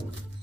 Thank okay. you.